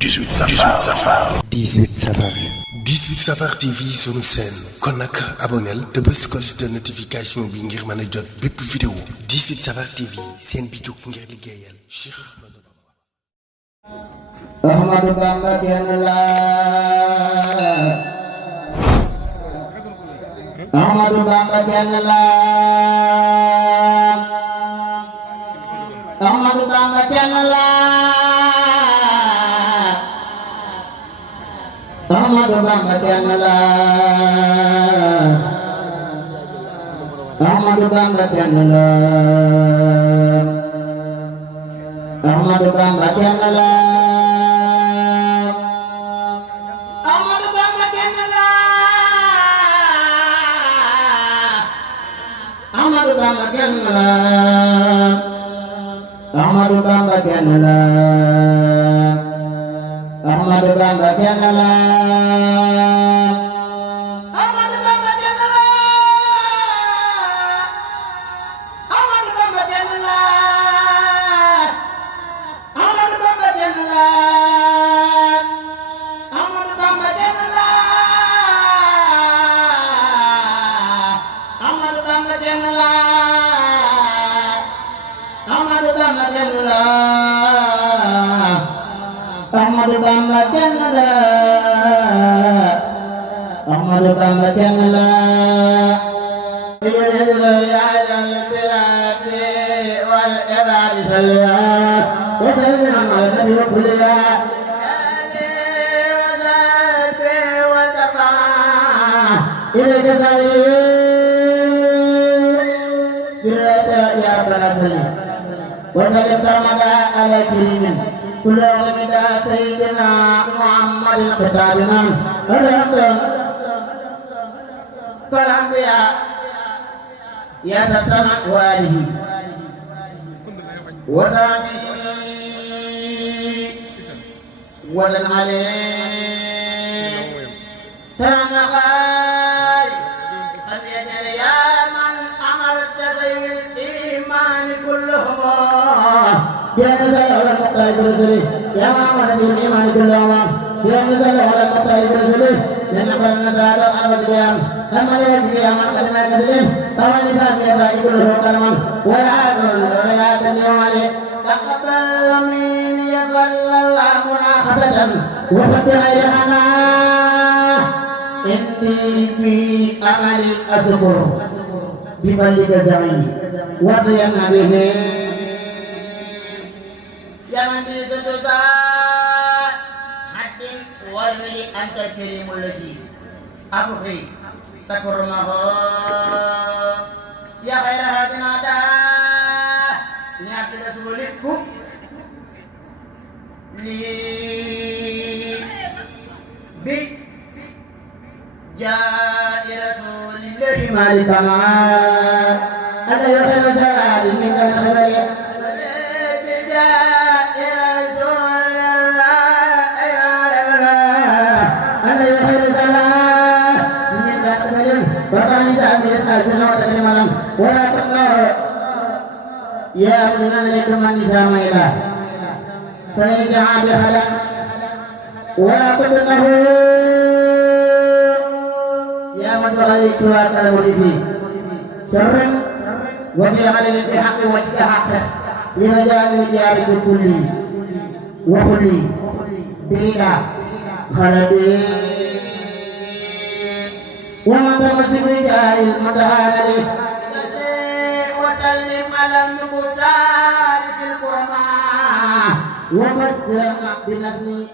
18 Safar 18 Safar 18 Safar TV sunu seen kon nag aboneel te bës cloche de notification bi ngir mën a jot bépp vidéo 18 Safar TV seen bi jóg ngir liggéeyal Cheikh Ahmadou Bamba kenn la Ahmadou Bamba kenn la Ahmadou Bamba kenn la Ahmadou Bamba kenn la Ahmadou Bamba kenn la Ahmadou Bamba kenn la Ahmadou Bamba kenn la Ahmadou Bamba kenn la Ahmadou Bamba kenn la Ahmadou Bamba kenn la Ahmadou Bamba kenn la Ahmadou Bamba kenn la Ahmadou Bamba kenn la Ahmadou Bamba kenn la Ahmadou Bamba kenn la Ahmadou Bamba kenn la Ahmadou Bamba kenn la Ahmadou Bamba kenn la ya al bilad wal ibad salya wa sallam ala nabi kulliya wa salbi wa tafa ilayka ya rabbal alamin wa sallim ramada ala kirimin كل غدا سيدنا محمد الخطاب من الرحمن كالأنبياء يا سسمع وآله وصحبه وزن عليه سلام خير قد يجري يا من أمرت سيف الإيمان كلهم يا نزل على المقتدى برسله يا محمد سيد الإيمان كل أمام يا نزل على المقتدى برسله يا نقل النزل على البيان لما يوجد يا من قد ما يكسلم طبعا لسان يسعي كله كلما ولا عذر ولا يعتد يوم عليه تقبل مني يفل الله مناقصة وفتح يهنا إني بأملي أشكر بفضلك زعيم وضينا به يمن بستوسا حد والولي أنت الكريم الذي أبخي تكرمه يا خير هادنا دا نعبد رسولك لي بي جاء رسول الله مالك ما أنا يخير سعاد من الخير ولا تقنعوا يا أبننا لكم النساء ميلا سنجعل بحلا ولا تقنعوا يا مجبر الإسواء المريفين شرا وفي عمل بحق وجه حقه لمجال الجار كلي وخلي بلا خلدي ومن تمسك بجاه المتهالي وسلم على المختار في القرآن وبشر بالنسل